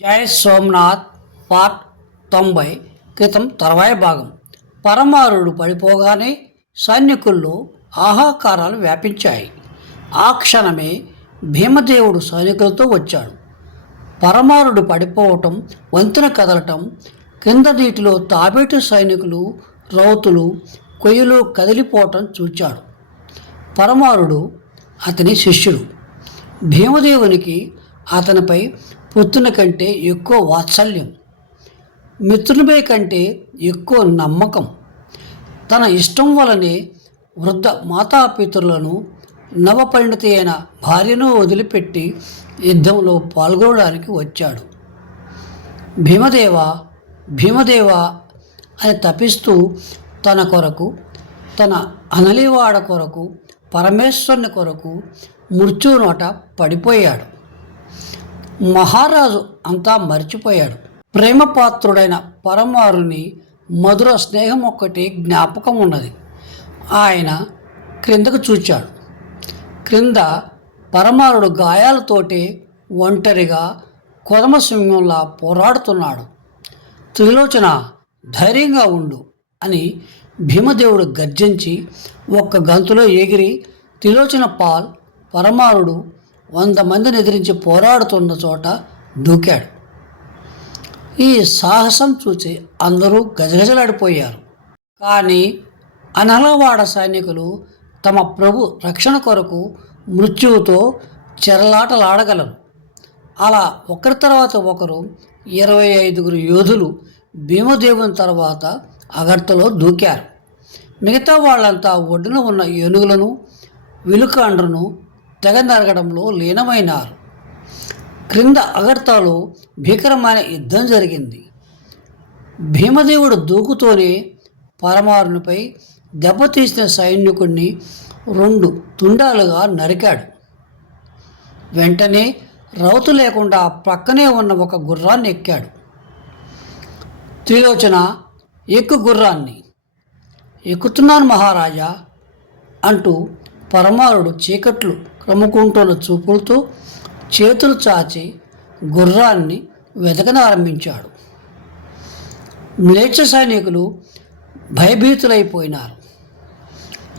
జయ Somnath part తొంభై క్రితం తర్వాయి భాగం. పరమారుడు పడిపోగానే సైనికుల్లో ఆహాకారాలు వ్యాపించాయి. ఆ క్షణమే భీమదేవుడు సైనికులతో వచ్చాడు. పరమారుడు పడిపోవటం వంతెన కదలటం కింద నీటిలో తాబేటు సైనికులు రౌతులు కొయ్యలు కదిలిపోవటం చూచాడు. పరమారుడు అతని శిష్యుడు. భీమదేవునికి అతనిపై పుత్రుని కంటే ఎక్కువ వాత్సల్యం. మిత్రునిపై కంటే ఎక్కువ నమ్మకం. తన ఇష్టం వలనే వృద్ధ మాతాపితరులను నవపరిణతి అయిన భార్యను వదిలిపెట్టి యుద్ధంలో పాల్గొనడానికి వచ్చాడు. భీమదేవ భీమదేవ అని తపిస్తూ తన కొరకు తన అనలివాడ కొరకు పరమేశ్వరుని కొరకు మృత్యునోట పడిపోయాడు. మహారాజు అంతా మర్చిపోయాడు. ప్రేమపాత్రుడైన పరమారుని మధుర స్నేహం ఒక్కటి జ్ఞాపకం ఉన్నది. ఆయన క్రిందకు చూచాడు. క్రింద పరమారుడు గాయాలతోటి ఒంటరిగా కొదమసింహంలా పోరాడుతున్నాడు. త్రిలోచన ధైర్యంగా ఉండు అని భీమదేవుడు గర్జించి ఒక్క గంతులో ఎగిరి త్రిలోచన పాల్ పరమారుడు వంద మందిని ఎదిరించి పోరాడుతున్న చోట దూకాడు. ఈ సాహసం చూసి అందరూ గజగజలాడిపోయారు. కానీ అనలవాడ సైనికులు తమ ప్రభు రక్షణ కొరకు మృత్యువుతో చెరలాటలాడగలరు. అలా ఒకరి తర్వాత ఒకరు ఇరవై ఐదుగురు యోధులు భీమదేవుని తర్వాత అగర్తలో దూకారు. మిగతా వాళ్ళంతా ఒడ్డున ఉన్న ఏనుగులను విలుకాండ్రను తెగ నరగడంలో లీనమైనారు. క్రింద అగర్తాలో భీకరమైన యుద్ధం జరిగింది. భీమదేవుడు దూకుతోనే పరమారునిపై దెబ్బతీసిన సైనికుణ్ణి రెండు తుండాలుగా నరికాడు. వెంటనే రౌతు లేకుండా ప్రక్కనే ఉన్న ఒక గుర్రాన్ని ఎక్కాడు. త్రిలోచన ఎక్కు గుర్రాన్ని. ఎక్కుతున్నాను మహారాజా అంటూ పరమారుడు చీకట్లు క్రమ్ముకుంటున్న చూపులతో చేతులు చాచి గుర్రాన్ని వెతకనారంభించాడు మ్లేచ్ఛ సైనికులు భయభీతులైపోయినారు.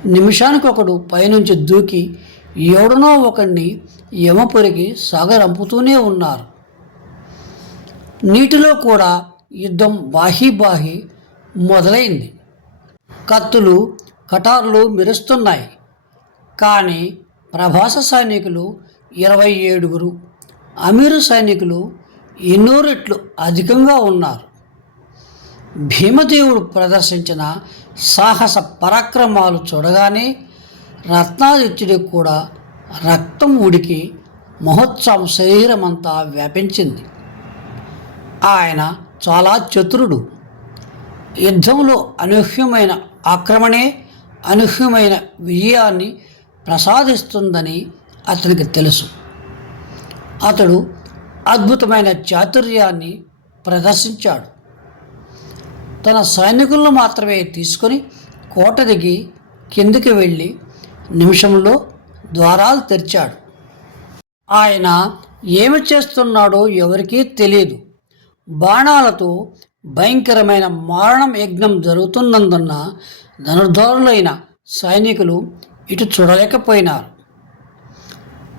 నిమిషానికొకడు పైనుంచి దూకి ఎవడనో ఒకడిని యమపురికి సాగరంపుతూనే ఉన్నారు. నీటిలో కూడా యుద్ధం బాహీ మొదలైంది. కత్తులు కటార్లు మెరుస్తున్నాయి. కానీ ప్రభాస సైనికులు ఇరవై ఏడుగురు అమీరు సైనికులు ఎన్నో రెట్లు అధికంగా ఉన్నారు. భీమదేవుడు ప్రదర్శించిన సాహస పరాక్రమాలు చూడగానే రత్నాదిత్యుడికి కూడా రక్తం ఉడికి మహోత్సవం శరీరమంతా వ్యాపించింది. ఆయన చాలా చతురుడు. యుద్ధంలో అనూహ్యమైన ఆక్రమణే అనూహ్యమైన విజయాన్ని ప్రసాదిస్తుందని అతనికి తెలుసు. అతడు అద్భుతమైన చాతుర్యాన్ని ప్రదర్శించాడు. తన సైనికులను మాత్రమే తీసుకొని కోట దిగి కిందికి వెళ్ళి నిమిషంలో ద్వారాలు తెరిచాడు. ఆయన ఏమి చేస్తున్నాడో ఎవరికీ తెలియదు బాణాలతో భయంకరమైన మారణం యజ్ఞం జరుగుతున్నందున ధనుర్ధరులైన సైనికులు ఇటు చూడలేకపోయినారు.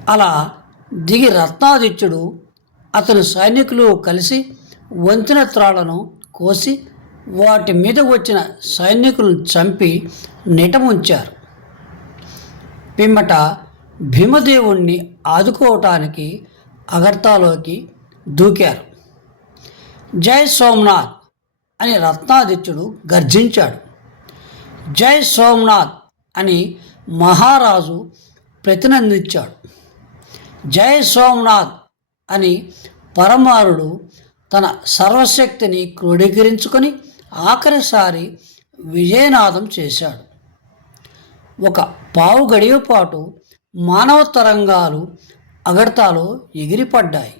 అలా దిగి రత్నాదిత్యుడు అతని సైనికులు కలిసి వంతెన త్రాళ్ళను కోసి వాటి మీద వచ్చిన సైనికులను చంపి నిటముంచారు. పిమ్మట భీమదేవుణ్ణి ఆదుకోవటానికి అగర్తాలోకి దూకారు. జై సోమనాథ్ అని రత్నాదిత్యుడు గర్జించాడు. జై సోమనాథ్ అని మహారాజు ప్రతినందించాడు. జై సోమనాథ్ అని పరమారుడు తన సర్వశక్తిని క్రోడీకరించుకొని ఆఖరిసారి విజయనాదం చేశాడు. ఒక పావు గడియ పాటు మానవ తరంగాలు అగడతాలో ఎగిరిపడ్డాయి.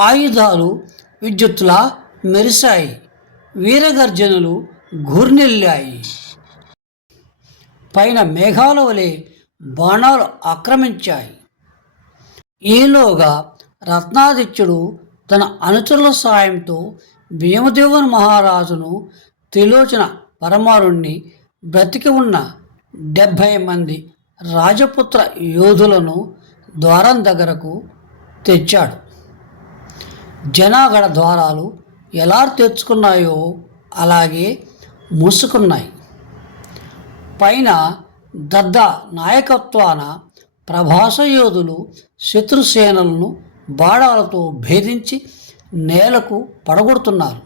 ఆయుధాలు విద్యుత్తులా మెరిశాయి. వీరగర్జనలు ఘూర్నెల్లాయి పైన మేఘాల వలె బాణాలు ఆక్రమించాయి. ఈలోగా రత్నాదిత్యుడు తన అనుచరుల సాయంతో భీమదేవుని మహారాజును త్రిలోచన పరమారుణ్ణి బ్రతికి ఉన్న డెబ్భై మంది రాజపుత్ర యోధులను ద్వారం దగ్గరకు తెచ్చాడు. జనాగడ ద్వారాలు ఎలా తెచ్చుకున్నాయో అలాగే మూసుకున్నాయి. పైన దద్ద నాయకత్వాన ప్రభాస యోధులు శత్రుసేనలను బాణాలతో భేదించి నేలకు పడగొడుతున్నారు.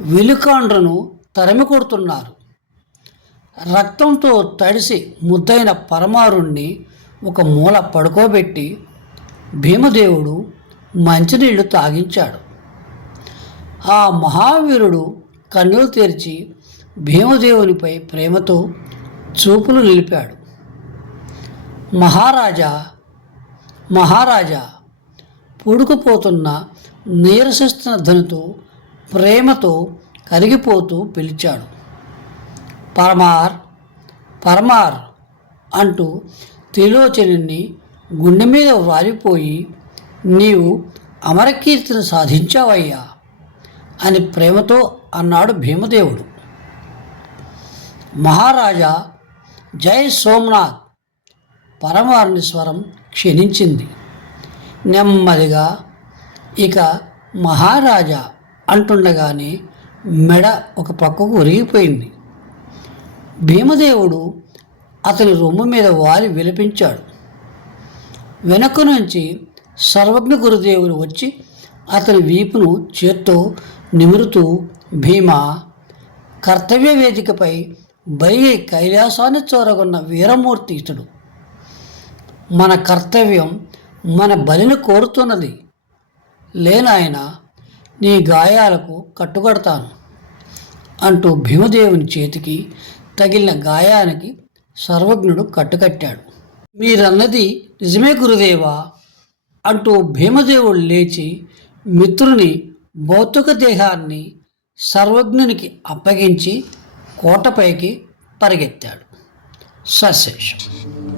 విలుకాండ్రను తరిమి కొడుతున్నారు రక్తంతో తడిసి ముద్దైన పరమారుణ్ణి ఒక మూల పడుకోబెట్టి భీమదేవుడు మంచినీళ్ళు తాగించాడు. ఆ మహావీరుడు కన్నులు తెరిచి భీమదేవునిపై ప్రేమతో చూపులు నిలిపాడు. మహారాజా మహారాజా పుడుకుపోతున్న నీరసిస్తున్న ధనుతో ప్రేమతో కరిగిపోతూ పిలిచాడు. పరమార్ పరమార్ అంటూ త్రిలోచనుని గుండె మీద వాలిపోయి నీవు అమరకీర్తిని సాధించావయ్యా అని ప్రేమతో అన్నాడు భీమదేవుడు. మహారాజా జై సోమనాథ్. పరమారుని స్వరం క్షీణించింది. నెమ్మదిగా ఇక మహారాజా అంటుండగానే మెడ ఒక పక్కకు ఒరిగిపోయింది. భీమదేవుడు అతని రొమ్ము మీద వాలి విలపించాడు. వెనక నుంచి సర్వజ్ఞ గురుదేవుడు వచ్చి అతని వీపును చేత్తో నిమురుతూ భీమా కర్తవ్య వేదికపై బలి కైలాసాన్ని చూరగొన్న వీరమూర్తి ఇతడు మన కర్తవ్యం మన బలిని కోరుతున్నది. లేనాయన నీ గాయాలకు కట్టుకడతాను అంటూ భీమదేవుని చేతికి తగిలిన గాయానికి సర్వజ్ఞుడు కట్టుకట్టాడు. మీరన్నది నిజమే గురుదేవా అంటూ భీమదేవుడు లేచి మిత్రుని భౌతిక దేహాన్ని సర్వజ్ఞునికి అప్పగించి కోటపైకి పరిగెత్తాడు. సశేషం.